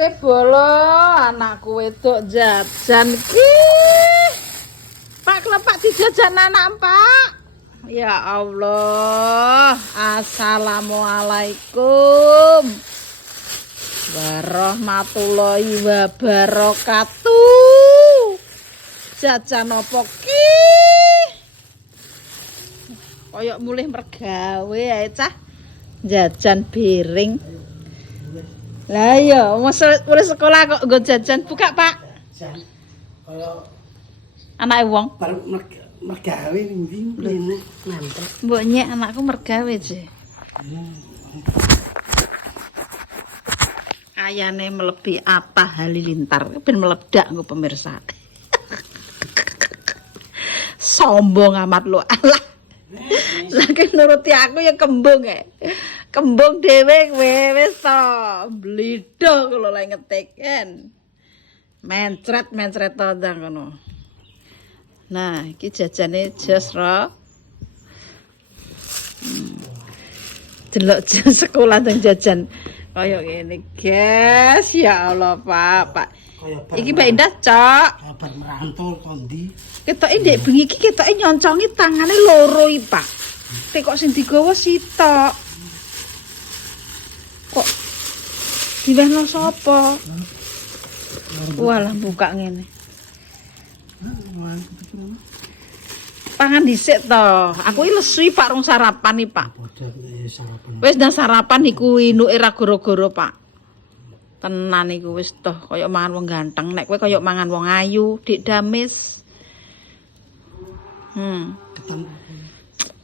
Oke bolo anakku wedok jajan ki. Pak kelepak dijajan anak Pak. Ya Allah. Assalamualaikum warahmatullahi wabarakatuh. Jajan opo ki? Koyok mulih mergawe ae cah. Jajan piring. Lah iya, mulai sekolah kok nggo jajan. Buka, Pak. Jan. Kaya Anake wong. bar mergawe ning ndi mrene mantep. Mbok nyek anakku mergawe, Je. Ayane melebi Atta Halilintar. Ben meledak nggo pemirsa. Sombong amat lo. Alah. Lagi nuruti aku ya kembung ya. Kembung dhewe kowe wis to. Blido kalau lagi ngetik kan. Mencret to ndang kono. Nah, iki jajane jos ro. Delok sekolah teng jajan kaya ngene, guys. Ya Allah, Pak. Iki Mbak Indah, Cok. Kabar merantau kondi. Ketoke ndek bengi iki ketoke nyoncongi tangane loro iki, Pak. Tek kok sing digawa sitok. Kok diwehno sapa? Walah buka ngene. Pangan dhisik to. Aku iki lesu Pak rung sarapan iki, Pak. Padha sarapan. Wis nang sarapan iku inuke ra goro-goro, Pak. Tenan iku wis toh kaya mangan wong ganteng. Nek kowe kaya mangan wong ayu, Dik Damis.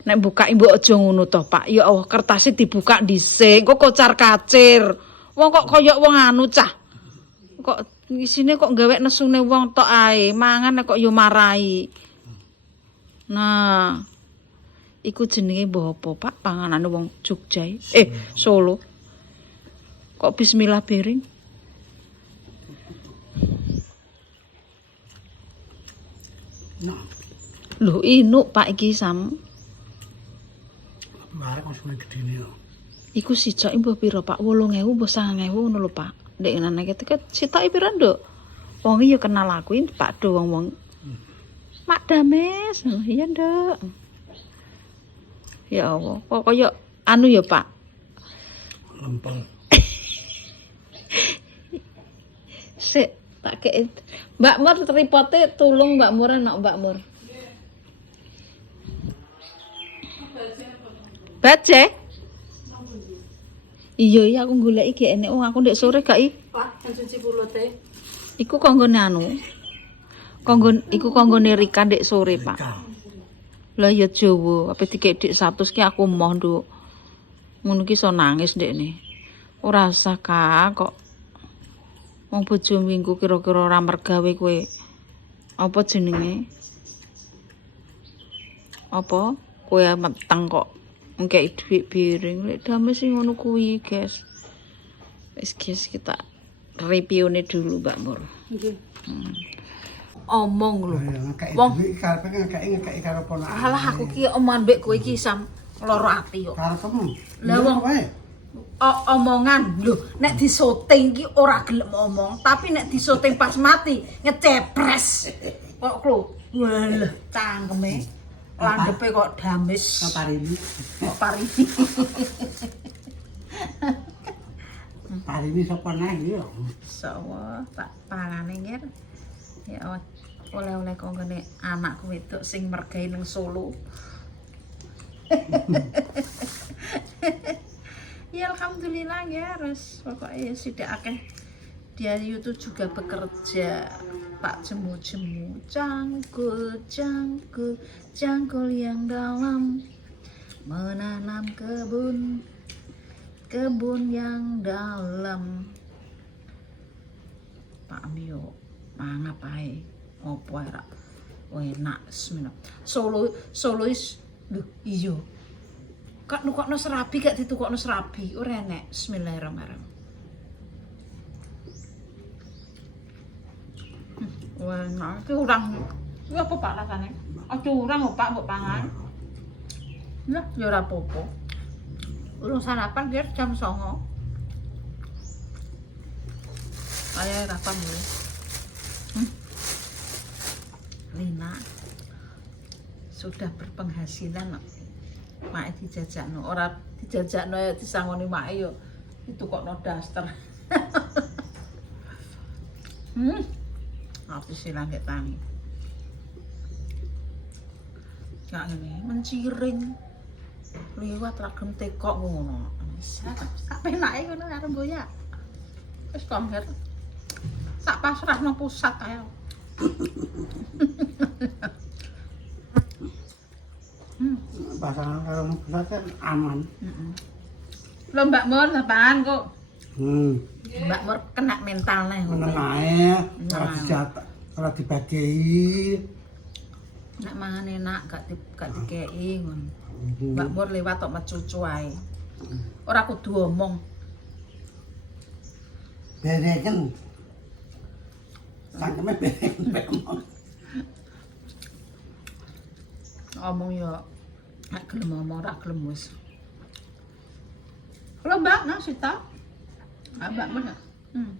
Nek buka mbok aja ngono toh, Pak. Ya Allah, kertasé dibuka dhisik. Kok kocar-kacir. Wong kok kaya wong anu cah. Kok isine kok gawe nesune wong tok ae. Mangan kok yo marai. Nah, iku jenenge mbok apa, Pak? Panganane wong Jogja. Solo. Kok bismillah piring? Nah, Lho inuk Pak iki sam. mare kok sing gedene yo. Iku sicok mbah pira Pak? 8.000 mbah 9.000 ngono lho Pak. Ndek nane tiket sitoke pira nduk? Wong iki yo kenal aku Pak do wong-wong. Mak Dames. Iya nduk. Ya Allah, kok kaya anu ya Pak. Lempeng. Sik tak kei. Mbak Mur tripote tulung Mbak Mur enak Mbak Mur. Bace? Iya aku goleki gek enek aku ndek sore gak i. Pak, cuci pulote. Iku konggone anu. Iku konggone Rika ndek sore, Pak. Lah ya Jawa, apa dikek dik 100 ki aku moh nduk. Ngono ki iso nangis ndekne. Ora usah kok. Wong bojo minggu kira-kira ora mergawe kowe. Apa jenenge? Apa? Kowe meteng kok. Engke dhuwit piring. Lek damai sing ngono kuwi, guys. Wis guys kita reviewne dulu, Mbak Mur. Nggih. Omong lho. Wong karepe ngekeki karo ponakan. Alah aku ki omongan mbek kowe iki sam loro ati kok. Karepmu. Lah wong wae. Omongan lho, nek disoting ki ora gelem omong, tapi nek disoting pas mati ngecepres. Kok klo. Walah, cangkeme. Landhepe kok damis. Kaparini. Kok parini. Parini sapa nang yo. Sawa tak pangane nggih. Ya oleh-oleh konggone anakku wedok sing mergawe ning Solo. Ya alhamdulillah ya res pokoknya sudah akeh dia YouTube juga bekerja Pak jemu-jemu cangkul yang dalam menanam kebun yang dalam Pak Mio mangap ae opo ae rak enak bismillah Solo is lho iya kak nukokno serabi gak ditukokno serabi ora enek bismillahirrahmanirrahim. Wah, nah iki urang. Iki apa Pak rasane? Aja urang kok Pak mbok pangan. Lah, ya ora apa-apa. Urung sarapan biar jam 09.00. Ayo rapam ya. Lina sudah berpenghasilan. Mak dijajakno, ora dijajakno ya disangoni mak yo. Itu kok no daster. Apa sih langit tangi. Kak ngene menciring. Liwat ragem tekok ngono. Sak penake ngono karo boyak. Wis kongker. Sak pasrahno pusat ae. Pasangan kalau pusat kan aman. Lho Mbak Mur apaan kok? Hmm. Mbak Mur kena mental nih. Meneng ae, ora dijata, ora dibagi. Nek mangan enak gak dikei ngono. Mbak Mur lewat tok mecucu ae. Ora kudu omong. Bereken. Sangkeme bereken. Omong yo nek gelem omong ora gelem wis. Lho Mbak, nang sita. Mbak Mur.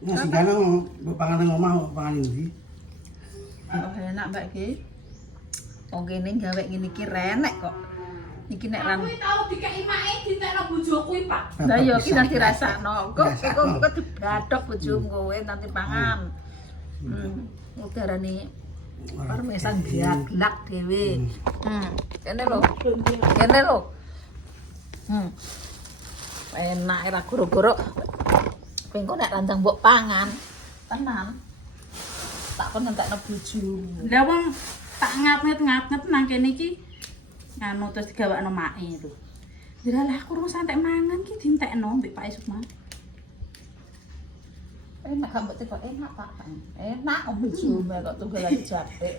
Nasi gano mbok pangan nang omah mbok pangan ndi? Oh enak Mbak iki. Wong kene gawe ngene iki renek kok. Iki nek ran. Aku tau dikeki make ditekno bojoku iki, Pak. Lah yo iki nanti rasakno. Kok digadhok bojomu kowe nanti pangan. Udarane parmesan gaglak dhewe. Kene lho. Kene lho. Enak ora goro-goro. Pengko nek randang mbok pangan. Tenan. Tak kon entekno bojomu. Lah wong tak ngat-ngat nang kene iki anu terus digawakno make lho. Lah aku urung santek mangan ki dientekno mbek Pak Isukman. Enak gak mbok teko enak Pak. Enak bojomu kok tunggal jabek.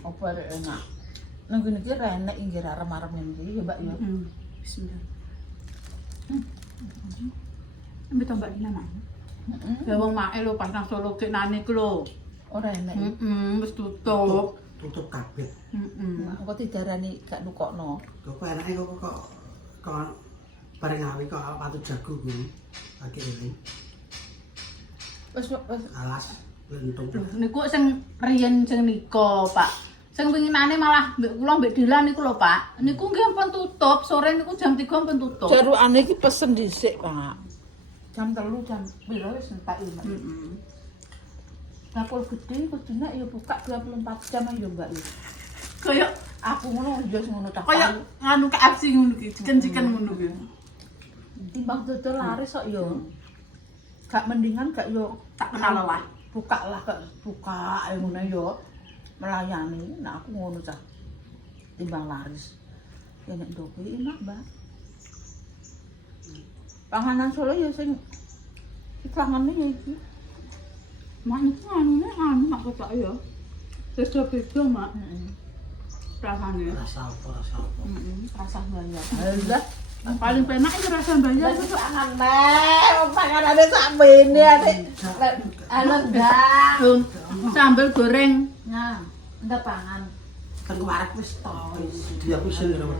Apa enak. Nang kene iki renek inggih arem-arem iki ya Mbak ya. Bismillah. Ambil tambah Lina mak. Ya wong make lho pas nang Solo kenane ku lho. Ora enak. Wis tutup. Tutup kabeh. Engko didarani gak nukokno. Kok enake kok bareng awi kok patut jago kuwi. Pakai ini. Wis Alas lentung. Niku sing riyen sing nika, Pak. Sing winginane malah mbek kula mbek Dilan niku lho, Pak. Niku nggih ampun tutup, sore niku jam 3 ampun tutup. jarukane iki pesen dhisik, Pak. Jam 3 jam piro wis entek iki. Dapur gede kudune ya buka 24 jam ya, Mbak. Kaya Aku ngono ya ngono tak. kaya nganu KFC ngono ki, chicken ngono ki. Timbang dodol laris kok ya. Gak mendingan gak yo Tak kenal lah. buka lah buka ngono yo melayani. Nah aku ngono cah. Timbang laris. Ya nek ndoko enak, Mbak. Panganan Solo ya sing iklangane ya iki. Mak niku anu mak kok ya. Beda-beda, Mak. Rasane. Rasa apa? Rasa banyak. Lah, Paling penak iki rasa bayar. pangan panganane sakmene ate. Anu ndang. Sambal goreng. Nah, ndak pangan. Kan warak wis to. Dia aku sing ora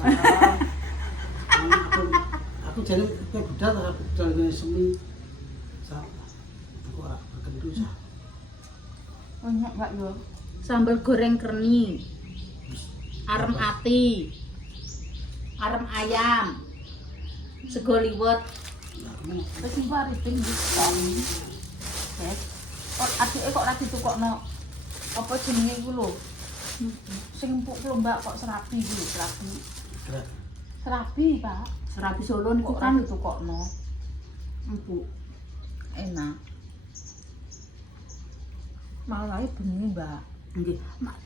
aku jadi kayak budak aku jalan semi. Aku ora kendus. Banyak gak yo? Sambal goreng kerni. Arem ati. Arem ayam. Sego liwet. Wis iki mari ping diskon. Wes. Kok adike kok ora ditukokno apa jenenge iku lho. Sing empuk Mbak kok serabi iki, serabi. Serabi, Pak. Serabi Solo niku Kok kan kan ditukokno. empuk. Enak. Malah bengi, Mbak. Nggih.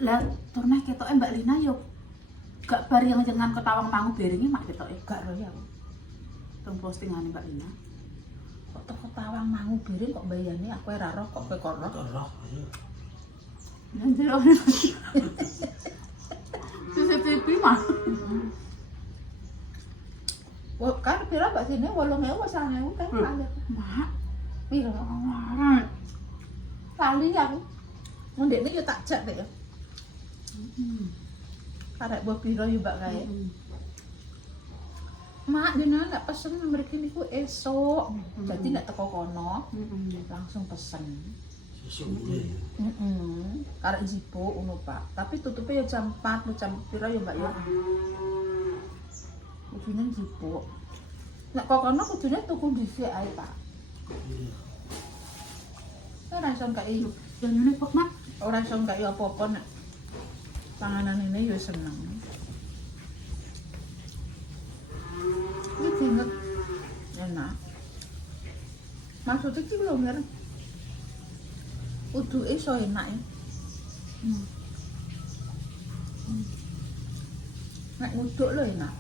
Lah pernah ketoke Mbak Lina yo gak bar yang jenengan ketawang mangu beringi mak ketoke. Gak royal. Teng postingane Mbak Lina. Kok teko tawang mangu biring kok bayani aku ora roh kok kowe kok roh. Roh. Njero. CCTV mah. Wah, kan pira Mbak sini 8.000 wis 9.000 kan ada. Mak, Pira? larang. Kali aku. Mun dekne yo tak jak dek yo. Karek buah pira yo Mbak kae. Mak jenengan nek pesen mriki niku esuk. Dadi nek teko kono langsung pesen. Sesuk mulai. Karek jipo ngono, Pak. Tapi tutupe ya jam 4, jam pira ya, Mbak ya? Kudune jipo. Nek kok kono kudune tuku dhisik ae, Pak. Iya. Ora iso kei, Jangan kok mak. ora iso kei apa-apa nek panganan ini ya seneng. Ini banget enak. Maksudnya ki lho ngerti. Uduke iso enak ya. Nek nguduk lho enak.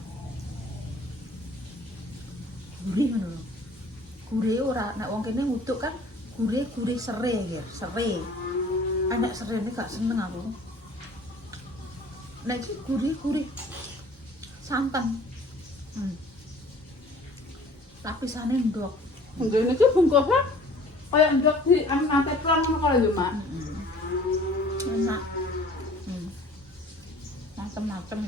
Gurih ngono lho. Gurih ora nek wong kene nguduk kan gurih sere ya, sere. Anak sere ini gak seneng aku. Nek iki gurih santan. Lapisane ndok. Enggak ini tuh bungkusnya kayak ndok di ante pelan kalau ya mak. Enak. Macem-macem.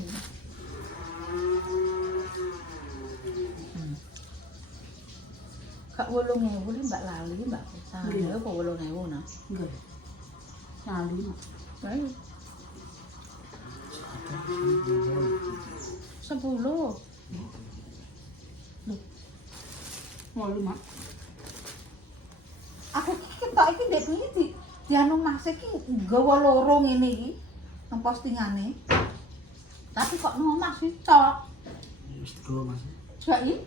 Kak 8.000 li Mbak lali Mbak. Sale apa 8.000 nah. Enggak. Lali mak. Ayo. 10. Mau mak. Aku ketok iki ndek iki di anu Mas iki nggawa loro ngene iki nang postingane. Tapi kok no Mas cocok. Wis teko Mas. Jai,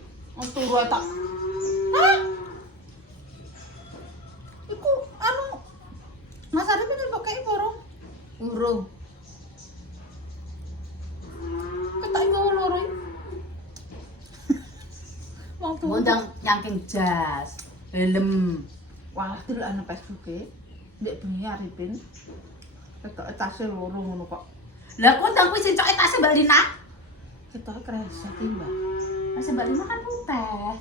turu tak. Hah? Iku anu Mas Arif ini kok kayak borong. Urung. Ketok nggawa loro iki. Wong tuwa. Ngundang nyangking jas, helm. Walah delok ana Facebooke. Ndek bengi Arifin. Ketok tasnya loro ngono kok. Lah kok ndang kuwi sing coke tas Mbak Lina. Ketok kresek iki, Mbak. Mas Mbak Lina kan putih.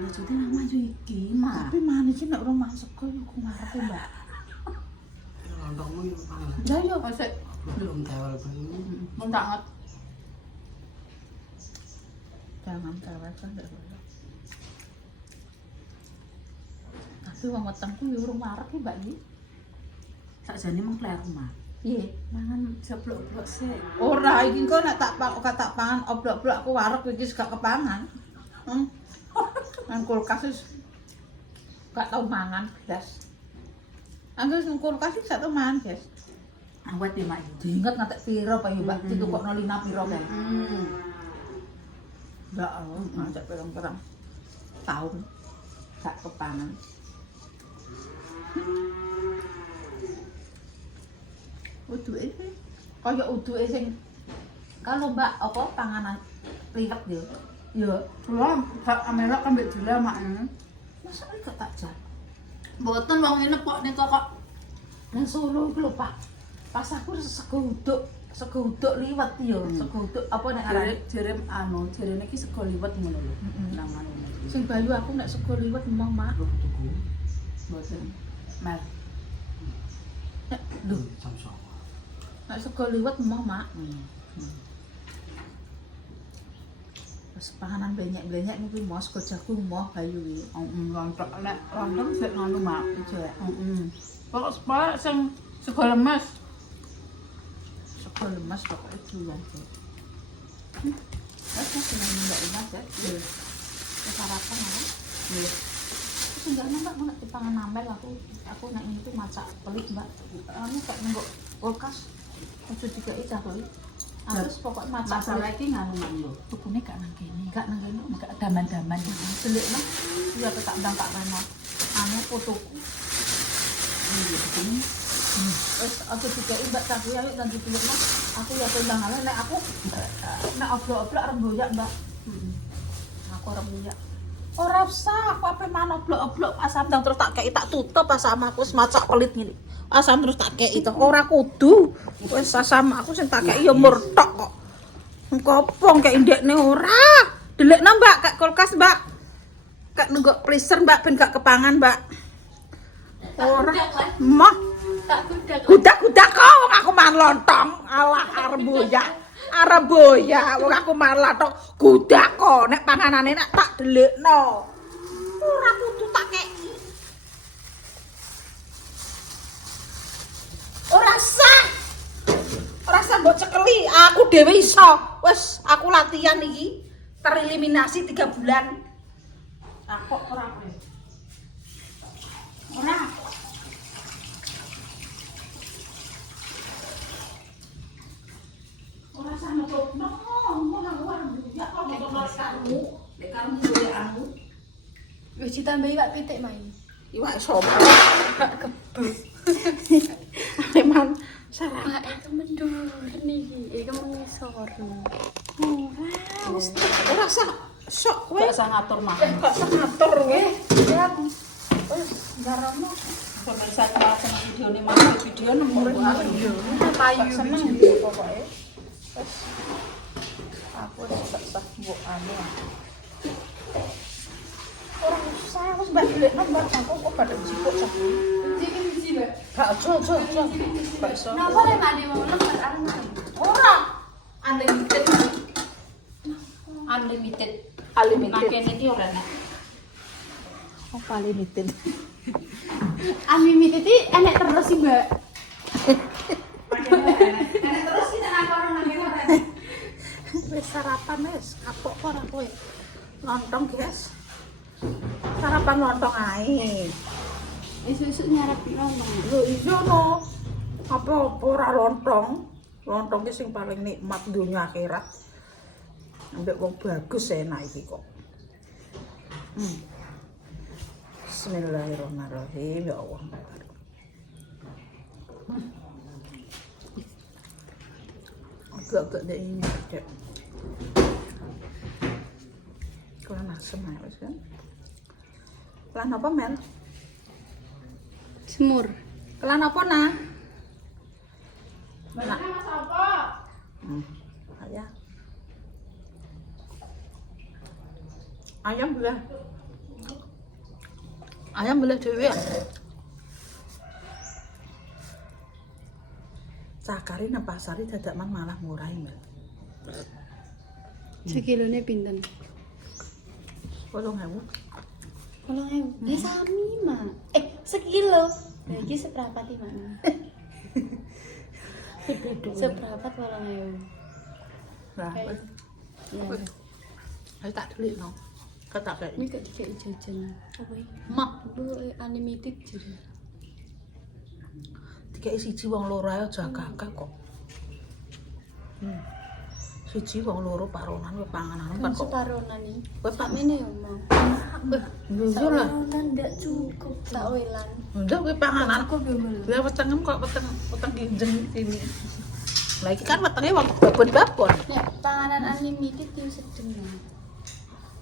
Lah jadi nang maju iki, Mak. Tapi mana sih nek ora masuk kok aku ngarepe, Mbak. Lontongmu iki pangan. Ya yo. Masih Belum tewel banget. muntanget. Jangan tewel kan ndak boleh. Tapi wong wetengku yo urung marek iki, Mbak iki. Sakjane mung kleru, Mak. Piye? Mangan jeblok-blok sik. Ora iki kok nek tak pangan oblok-oblok aku warek iki gak kepangan. Nang kulkas wis gak tau mangan blas. Angger nang kulkas wis gak tau mangan, guys. Awet ya, Mak. Diinget ngantek piro Pak yo, Mbak? Ditukokno Lina piro kae? Ya Allah, ngajak perang-perang tahun gak kepangan. Uduke kaya uduke sing kalau Mbak apa panganan liwet yo. Ya, Kula gak amelok kan mbek Dila, Mak. masa iki gak tak jan. Mboten wong ngene kok nika kok. Nang Solo iku lho, Pak. Pas aku sego uduk liwet yo, sego uduk apa nek arane Jere jere niki sego liwet ngono lho. Nang anu niki. sing bayu aku nek sego liwet memang, Mak. Belum tuku. Mboten. Mel. Nek lho, Jam 09.00. nek sego liwet memang, Mak. Wis panganan benyek-benyek niku mau sego jagung mau bayu iki. Lontok nek lontok sik ngono, Mak. Ijo ya. Pokok sing sego lemes. Sego lemas pokoke duluan sih. Wes seneng Mbak Imas ya. Wis sarapan ya. Nggih. Enggak Mbak mau nek dipangan namel aku nek ini tuh masak pelit Mbak. Anu kok nengok kulkas. Ojo dikai cah kuwi. Terus pokoknya masak Masalah pelit. iki nganu Mak lho. Tukune gak nang kene. Enggak nang kene. Gak daman-daman. Delikno iya tak ndang tak reno. Anu fotoku. Wes aku dikai Mbak cah kuwi ayo dan dipilihno. Aku ya tendang ale nek aku nek oblok-oblok remboyak Mbak. Aku remboyak. Ora usah, aku ape mangan oblok-oblok asam ndang terus tak kei tak tutup asam aku wis masak pelit ngene. Asam terus tak kei to. Ora kudu. Wis asam aku sing tak kei ya murtok kok. Engkopong kei ndekne ora. Delikno Mbak kak kulkas Mbak. Kak nunggu freezer Mbak ben gak kepangan Mbak. Ora. Mah Tak kuda kok. Kuda-kuda kok wong aku man lontong. Alah arep boya. Arep boya wong aku man lontong. Kuda kok nek panganane nek tak delikno. Ora kudu tak keki. Ora sah. Ora sah mbok cekeli. Aku dhewe iso. Wis aku latihan iki tereliminasi 3 bulan. Ah kok ora kowe. Ora. Ora sama kok. No, ya kok motor kamu. Nek kamu goyaanmu. Wis ditambahi Pak pitik main. Iwak sapa? Memang salah. Pak itu mendur niki. Iki mengisor. Ora sah sok kowe. Gak usah ngatur mah. Gak usah ngatur kowe. Ya, Wis ngarono. Pemirsa kalau seneng video ini mau video nomor video. payu Seneng pokoke. Wis aku sak sah mbok anu. Ora usah wis mbak delikno mbak aku kok pada jipuk sak. biji Mbak. Gak aja. Gak iso. Napa le mane mau lembar areng. Ora. Unlimited. Unlimited. Unlimited. Nah kene iki ora enak. Apa limited? Unlimited iki enek terus sih Mbak. Enak terus sih nek aku orang nang Wis sarapan wis, kapok kok ora kowe. Lontong, guys. Sarapan lontong ae. Esuk-esuk nyarap lontong. Lho iya no. Apa-apa ora lontong. Lontong ki sing paling nikmat dunya akhirat. Ambek wong bagus enak iki kok. Bismillahirrahmanirrahim ya Allah. Agak-agak dek ini dek. Kurang asem ya wis kan. Kelan apa Mel? Semur. Kelan apa nah? Nah, Mas apa? Ayah. Ayam belah. Ayam belah dhewe. Cakari nang pasare dadak malah murah Mel. Sekilone pinten? 8.000. Kalau sami mah. Sekilo. Lah iki seprapat iki mana? Seprapat 8.000. Lah, Ya. ayo tak delik no. Kata kayak Ini gak dikei jajan. Apa iki? mak Bu unlimited jadi. dikei siji wong loro ae aja kakak kok. Siji wong loro paronan we panganan kan Kan kok. separonan nih. Kowe pak Sakmene ya, Mang. Yo lah. Separonan ndak cukup sak welan. Ndak kowe panganan Aku belum. Lah wetengem kok weteng ginjeng ini. Lah iki kan wetenge wong babon-babon. Nek panganan unlimited yo sedeng. Mang.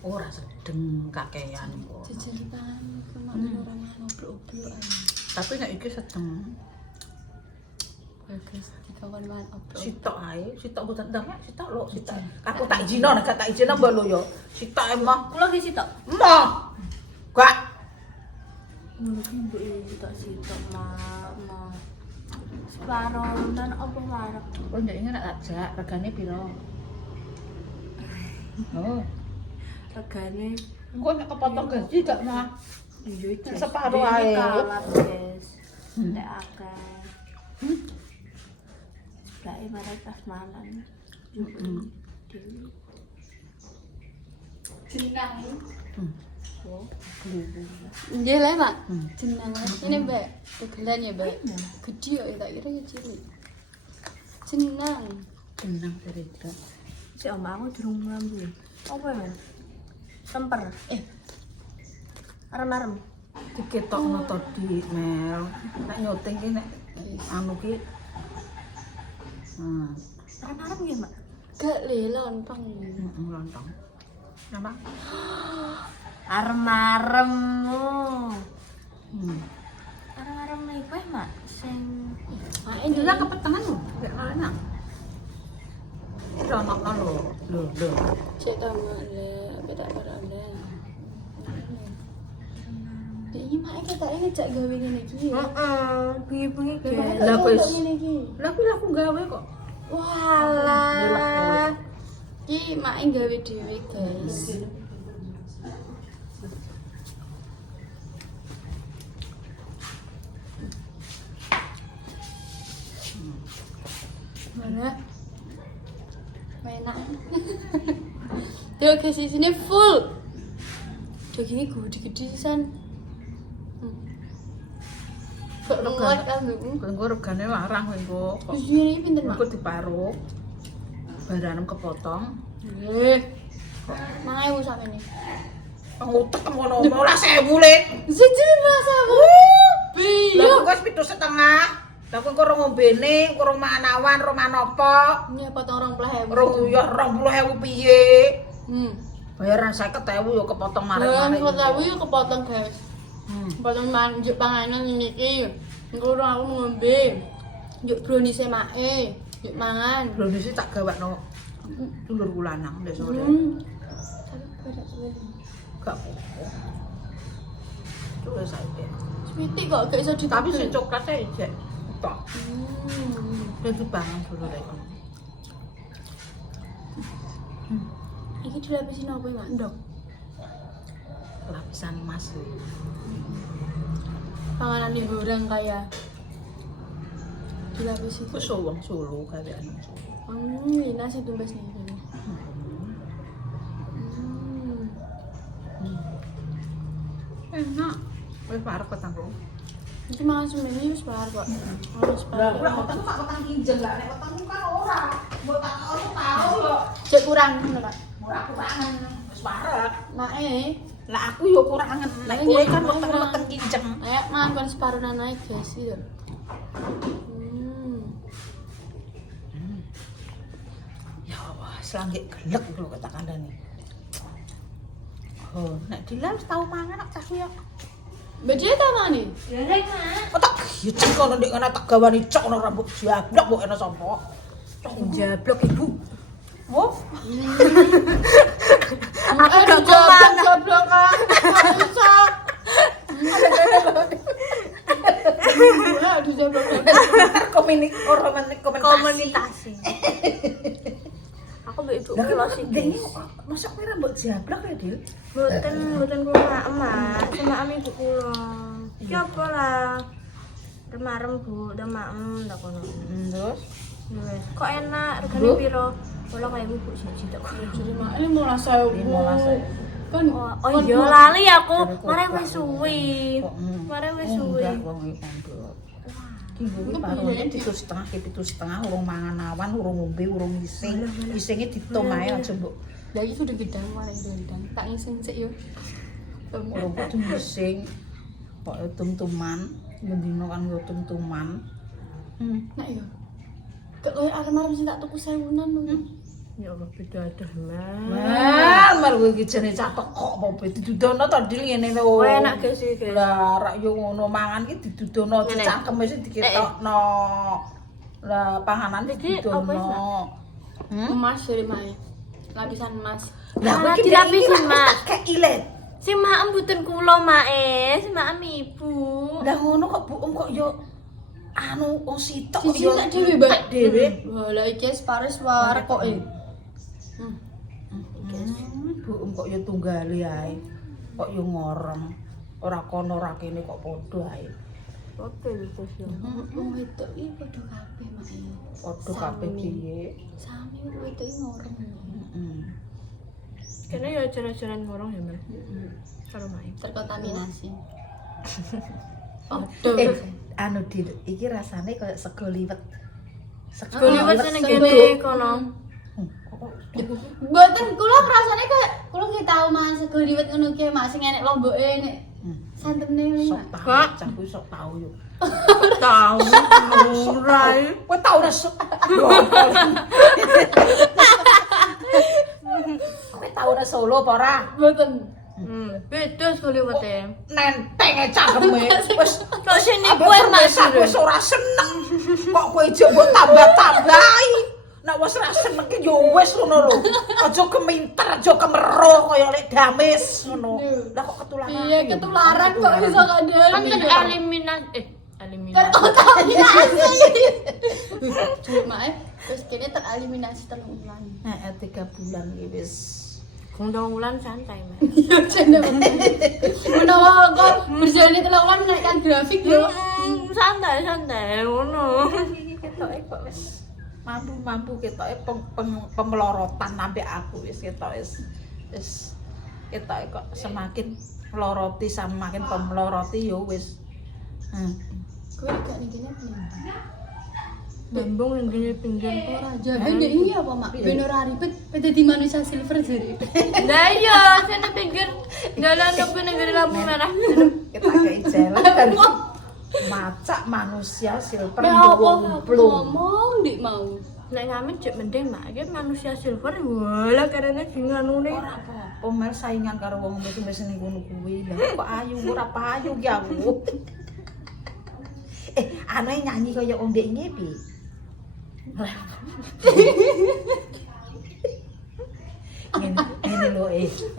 Ora sedeng kakean kok. Jajan di pangan kemana orang obrol-obrol aja. Tapi nek iki sedeng Bagus dikawan man obrol. sitok ae, sitok boten ndang sitok lho, sitok. Aku tak izino nek gak tak izino mbok lho yo. Sitok emah. Kula ki sitok. Emah. Gak Mungkin mbok iki tak sitok mah. Separonan apa marek? oh ndek iki nek ajak regane piro? Oh, Regane engko nek kepotong gaji gak mah. iya iki. Separuh ae. Kalah, guys. Nek akeh. Sebelah marek kasmanan. Jenang. Nggih lah, Mak. Jenang. Ini, Mbak. Tegelan ya, Mbak. Gede kok, tak kira ya cilik. Jenang. Tenang cerita. Si omah aku durung mlambu. Apa ya, Mas? Temper. Arem-arem. Diketokno to di Mel. Nek nyuting ki nek anu ki. Arem-arem ya, Mak? Gak le lontong. Lontong. Napa? Arem-aremmu. Arem-arem nih kowe, Mak. Sing Ini lah kepetengan lho, gak enak. Ronokno lho. cek tambah le beda ora le. Iya mak ketake ngejak gawe ngene iki. Heeh, bengi-bengi guys. Lah wis. ngene iki. Lah kuwi aku gawe kok. Walah. Iki mak gawe dhewe guys. Mana? Enak. Tuh guys, di sini full. Dagingnya gede-gede san. Kok Kuat regane? kan? Engko regane larang engko. Kok Terus ini pinten mak? engko diparuk. Baranem kepotong. Eh, mangai wis sampe nih. Ngutek ngono 12.000 Lin. Siji rasa bu. Lah Biyo. kok wis 7,5. Lah kok ora ngombene, ora mangan awan, ora mangan apa. Ini potong 20.000. Rong yo 20.000 piye? Bayaran 50.000 yo kepotong Barang marek-marek. kota aku yuk kepotong guys. Hmm. Potong manjuk panganan ini iki. Engko ora aku ngombe. Yuk brownies mae. Yuk mangan. Brownies tak gawakno dulurku lanang ndek sore. Tapi berat sekali. Gak apa-apa. Coba saiki. Sweetie kok gak iso Tapi ditambah. sing coklatnya ijek. Tok. Dadi bangun dulu rek. Iki dilapisin apa ya, Mak? Ndok. Lapisan emas. Panganan goreng kayak dilapisin. Ku wong Solo gaweane. Ini nasi tumbas nih. Enak. Wis parek petangku. Itu makan semini wis bar kok. Wis Lah, bar. ora wetengku tak weteng kinjel lah. Nek wetengku kan ora. Mbok tak tahu yo. Cek kurang ngono, Kak. Ora kurangan. Wis parek. Mae, Lah aku yo kurangan. Nek kowe kan weteng kinceng. ayo makan separuh naik guys gitu. Ya Allah, selanggik gelek lho kata kandhane. Oh, nek Dilan wis tau mangan kok cah yo. Bajai ta mani? Kok tak gijeng kono ndek ngene tak gawani cok ono rambut jablok mbok ana sapa? Jablok Ibu. Oh, Aku gak kumangan. Goblok kan. Bisa. Aduh jablok. Komunikasi. Aku mbek ibu lah kula kok sih. ndek masak kowe rambut jablok ya, Dil? Mboten kula emak, sama ibu kula. Ki apa lah? Remarem Bu, demaem tak kono. Terus Wes, kok enak, regane piro? Kula kaya ibu siji tak kono. Jadi mak ini mau rasa 15.000. kan. Oh iya lali aku. Mare wis suwi. Mare wis suwi. Enggak wong iki pondok. Ki kuwi parone 7,5 ki 7,5 urung mangan awan, urung ngombe, urung ngising. Ngisinge ditom ae aja mbok. Lah iki udah gedang wae gedang. Tak ngising sik yo. Urung kudu ngising. Kok tum-tuman, mendino kan yo tum-tuman. Nak yo. Gak koyo arem-arem sing tak tuku 1000-an lho. Ya Allah beda ada mah. Mal, mar kowe iki jane catok kok apa didudono to Dil ngene lho. Oh enak guys iki guys. Lah rak yo ngono mangan ki didudono Ngene. cangkem wis diketokno. Lah panganan iki Iki apa didudono. Emas dari mae. Lapisan emas. Lah Malah kowe ki dilapisin, Mas. Kayak ilet. Si maem mboten kula mae, si maem ibu. Lah ngono kok buung kok yo anu wong sitok Siji tak dhewe, Mbak. Dhewe. Wah, lah iki Paris warek kok e. Buung kok yo tunggale ae. Kok yo ngorong. Ora kono ora kene kok padha ae. Oke terus ya. Wong wedok iki padha kabeh mae. Padha kabeh piye. Sami wong wedok iki ngorong. Kene ya ajaran-ajaran ngorong ya, Mas. Karo mae. Terkontaminasi. Anu Dil, iki rasane koyo sego liwet. Sego liwet seneng kene kono. Mboten kula rasane kayak kula nggih tau mangan sego liwet ngono ki Mas sing enek lomboke nek santene iki. Sok Mas. tau, cah kuwi sok tau yo. Tahu ora. Kowe tau ora sok. Kowe tau ora Solo apa ora? Mboten. Beda sego liwete. Nentenge cangkeme. Wis Kok sini kowe Mas. wis ora seneng. Kok kowe ijo mbok tambah-tambahi. Nek wis ra seneng ki yo wis ngono lho. Aja keminter, aja kemeroh kaya lek damis ngono. Lah kok ketularan. Iya, ketularan kok bisa kadang. Kan eliminasi Cuk mae, terus kene tereliminasi 3 bulan. Heeh, 3 bulan ki wis. Kung wulan santai, Mak. Yo jane. Menawa kok berjalan 3 bulan menaikkan grafik yo. Santai ngono. Ketoke kok wis mampu ketoke pemelorotan sampai aku wis ketoke wis ketoke kok semakin meloroti semakin pemeloroti yo wis. Kowe gak ning kene apa? Bambung yang gini pinggan ora. Jahe ndek iki apa, Mak? Ben ora ribet, ben dadi manusia silver jare. Lah iya, sini pinggir jalan ke negeri lampu merah. Kita kayak jalan kan macak manusia silver Nek apa aku belum ngomong ndik mau. Nek ngamen cek mending Mak, iki manusia silver wala karena dinganune. ora apa-apa mel saingan karo wong wis ning ngono kuwi lha kok ayu ora payu ki aku anu nyanyi kaya wong ndek ngepi ini lho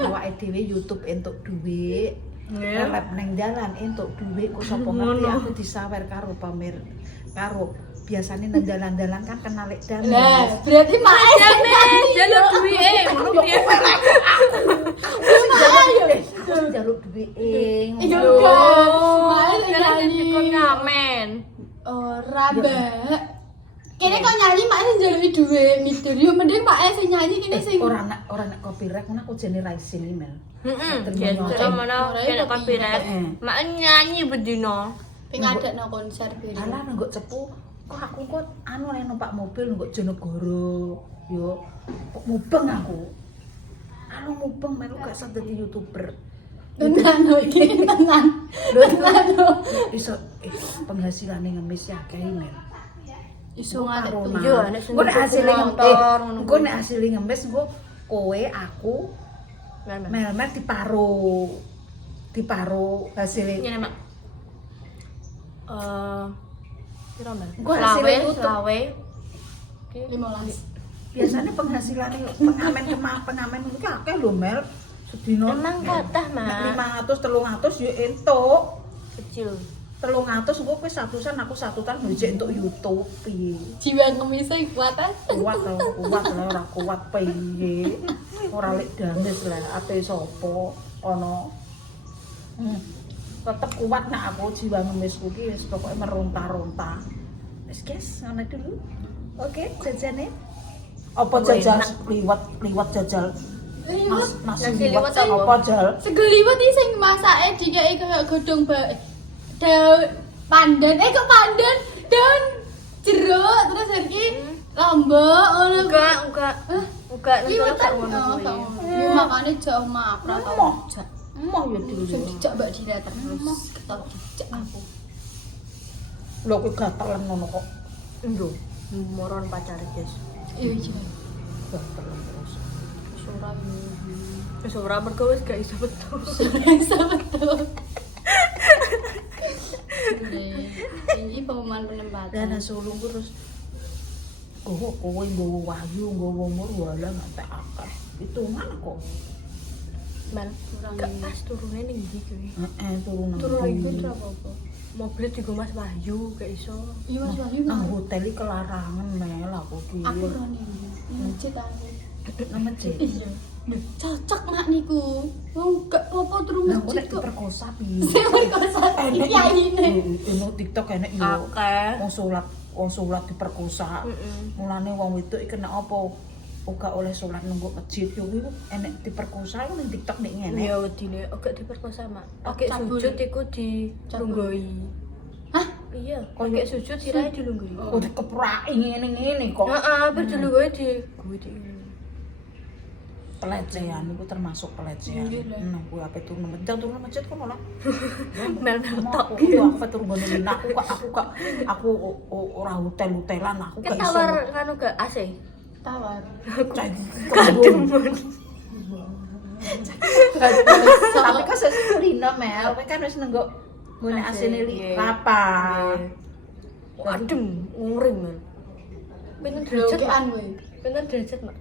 awake dhewe YouTube entuk dhuwit lep neng dalan entuk dhuwit kok sapa ngerti aku disawer karo pamer karo biasanya nang dalan-dalan kan kenal lek dalan. Lah, berarti Mak jane Jalur duwike ngono piye? Jaluk duwike. Iya kan. Mak Jalan nyanyi. kon ngamen. Ora, Mbak. Kene kok nyanyi Mak sing njaluk dhuwit mitur. Yo mending Mak sing nyanyi kene sing Ora nak copyright ngono aku jane ra isin email. Ya mana kena copyright. Mak nyanyi bedino. ping ngadekno konser biru. Alah nggak cepu kok aku kok anu nek numpak mobil nggak Jonegoro yo kok mubeng aku anu mubeng melu gak sak dadi YouTuber Tenan iki tenan. iso penghasilannya ngemis ya kayak men Iso ngadek Yo nek sing gue nek hasilnya motor ngono. gue nek hasilnya ngemis gue kowe aku Melmer diparo hasilnya Ngene Mak. Piro Mak? Gua hasilnya tutup. Selawe. 15. biasanya penghasilannya pengamen itu akeh lho Mel sedino Emang kathah Mak. 500 300 yo entuk Kecil. 300 engko kowe satusan aku satutan njek entuk YouTube piye Jiwa ngemise kuatan. kuat lah ora kuat piye ora lek dames lah ate sapa ana tetep kuat nak aku jiwa ngemisku ki wis pokoke meronta-ronta wis guys ngono dulu oke jajane apa jajal liwat jajal nasi liwat apa jal Sego liwet iki sing masake dikeki kaya godhong daun pandan. Kok pandan? Daun jeruk terus iki lombok ngono. Enggak. Enggak Liwet gak ngono kuwi. Ya makane jauh mak ora tau dijak. emoh ya dulu Sing dijak Mbak Dira terus ketok dijak aku. lho kowe gatelan ngono kok Ndo. Moron pacare, guys. Iya iya. gatelan terus Ora Wis ora mergo wis gak iso betul. bisa betul. Ini pengumuman penempatan. dana sulung terus kowe nggowo wayu nggowo umur wala ngantek akeh hitungan kok Man, gak pas turune ning ndi kuwi. turun Turun iku apa-apa. Mobil digo Mas Wahyu gak iso. Iya Mas Wahyu nang nang hotel iki kelarangan mel aku ki aku ora ning masjid aku. nang masjid Iya. Cocok mak niku. Wong gak apa turun nang masjid nek kok. diperkosa piye Sing kosa iki ayine. ini TikTok enek yo Akeh. wong salat diperkosa mulane wong wedok iki kena apa ora oleh salat nunggu masjid yo kuwi enek diperkosa iku ning TikTok nek ngene Ya wedine gak diperkosa, Mak. Oke Cabul. sujud iku dilunggoi. Hah? Iya, oke sujud sirahe dilunggoi. kok dikepraki ngene-ngene kok Heeh, bar dilunggoi di kuwi di. pelecehan itu termasuk pelecehan. Nah, gue apa turun masjid kok malah. Mel tok. Aku apa turun aku ora hotel-hotelan aku gak iso. Ketawar kanu gak AC. Tawar. Kadung. Tapi kan sesulina Mel, kowe kan wis nenggo ngene asine li apa. Adem, nguring Mel. Pinten derajat, Mak? Grogean kowe. Pinten derajat, Mak?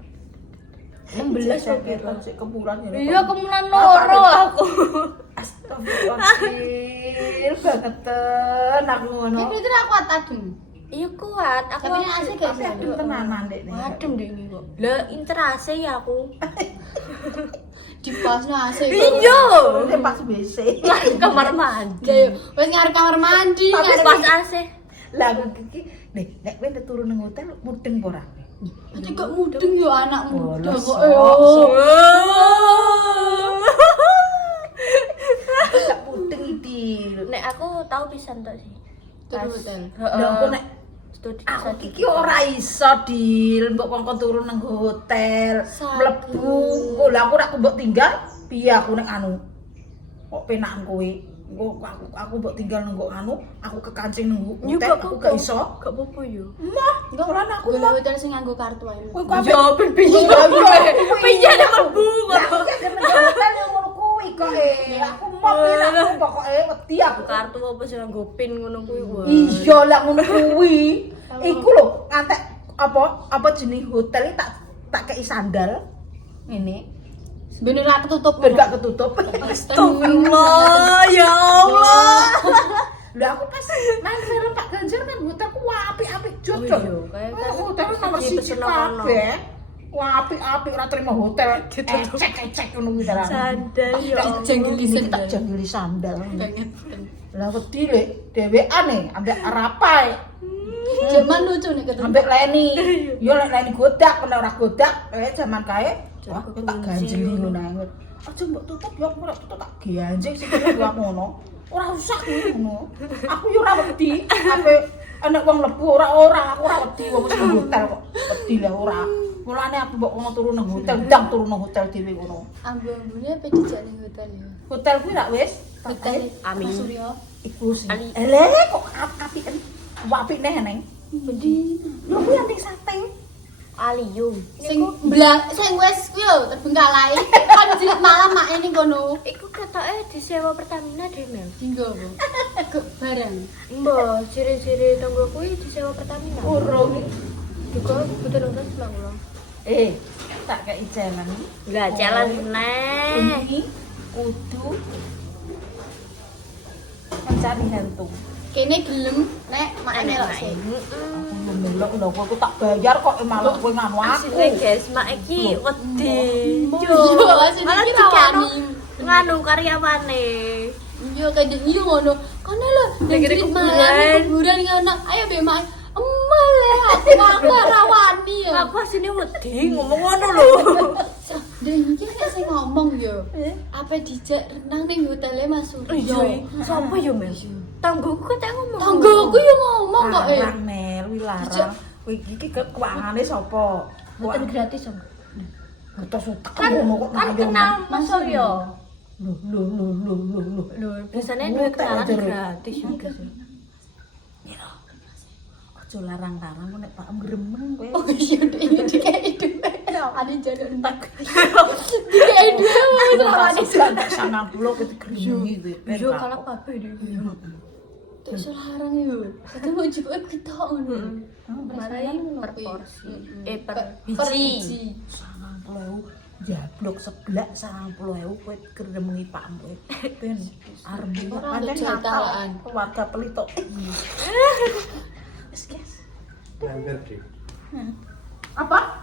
16 kok kira. Cek kemulan ya. Iya, kemulan loro aku. Astagfirullahaladzim, bangetan aku ngono. Ya berarti ra kuat adem. Iya kuat, aku Tapi ini asik gak Tapi sih? adem tenanan dek nih. adem deh ini kok. Lah interase ya aku. Dipasno AC. Iya. Ini pas WC. Kamar mandi. Ya yo, wis ngarep kamar mandi. Tapi ngarep- pas AC. Lah aku iki nek nek kowe udah turun nang hotel mudeng apa ora? Berarti kok mudeng yo anak muda Bolos, kok sok, yo. Tak mudeng iki. Nek aku tahu pisan tok sih. Turun hotel. Lah aku nek studi aku iki ora iso Dil, mbok kongkon turun nang hotel, mlebu. Engko lah aku rak mbok tinggal, piye aku nek anu. Kok penakan kowe? Engko aku mbok tinggal nang anu, aku kekancing nang hotel, aku gak iso. Gak apa-apa yo. Mah, enggak ora aku Golek mah. hotel sing nganggo kartu ae. Kowe kabeh Yo ben piye? Piye nek mlebu kok. Aku gak nang hotel yang ngono kuwi kok Aku mau piye aku pokoke wedi aku. Kartu apa sing nganggo pin ngono kuwi wae. Iya lah ngono kuwi. Iku lho ngantek apa jenis hotel iki tak kei sandal. Ngene. Bener ra ketutup. Ben gak ketutup. Astagfirullah ya Allah. Lah aku pas nang film Pak Ganjar kan hotelku apik-apik jot. Oh iya, kayak kan hotel nomor siji 1 pesen kono. kabeh. Wah apik-apik ora terima hotel. Cek ngono kuwi ta. Sandal ya Allah. Jenggili Ini sendal. tak janggili sandal. Banget. Lah wedi lek dhewean nih ambek arapae. Jaman lucu nih ketemu. Ambek Leni. Yo lek Leni godak, ora godak, zaman kae. Wah, aku tak ganjeli ngono ae. Aja mbok tutup yo ora tutup tak ganjeng sik yo ngono. Ora usah kuwi ngono. Aku yo ora wedi. Ape ana wong mlebu aku ora wedi wong sing hotel kok. Wedi lah ora. Mulane aku mbok ngono turun nang hotel, ndang turun nang hotel dhewe ngono. Ambu-ambune apa dijak ning hotel ya? Hotel kuwi rak wis. Hotel Amin. Mas Surya. Iku sih. Ali. Kok apik kan. Apik neh neng. Bendi. Lho kuwi anting sateng. Alium. Sing sing wis kuwi yo terbengkalai. Kan jilat malam mak ini kono. Iku ketoke disewa Pertamina deh, Mel. Tinggal apa? Ke barang. Mbak, ciri-ciri tonggo kuwi disewa Pertamina. Urung. Juga betul nonton selang ulang. Tak kei jalan. Lah challenge neh. Ini kudu mencari hantu. Kene gelem nek mak melok sih. Aku melok lho aku tak bayar kok malah kowe nganu aku. Asine guys, mak iki wedi. Yo, asine malah iki dikano rawani. nganu karyawane. Yo kadang yo ngono. Kono lho, Lagi di jadi kuburan. malam kuburan ngono. Ayo be mak. Emale aku rawani ya. Aku asine wedi ngomong ngono lho. Dan iki nek sing ngomong yo. Apa dijak renang ning hotele Mas Surya. Sopo yo, Mel? Tanggoku tak ngomong. Tanggoku yo ngomong kok Larang Mel, wi larang. Kowe iki keuangane sapa? Mboten gratis, Om. Getos utek Kan ngono kok kan kenal Mas Suryo. Lho. Lho, biasanya duwe kenalan gratis yo, guys. Ya. Aja larang-larang kok nek Pak gremeng kowe. Oh iya ini dikei duwe. Ane jane entek. Dikei duwe wis rawani. Sanang pulau kowe digremengi kowe. Yo kalak kabeh deh. Tek selarang yo. Ketemu juga ketok ngono. Marahin per porsi. Per Per biji. 90.000 jablok seblak 90.000 kowe gremengi pakmu kowe. Ben arep Ora pancen ada jatalaan. keluarga pelito. Wis guys. Hampir deh. Apa?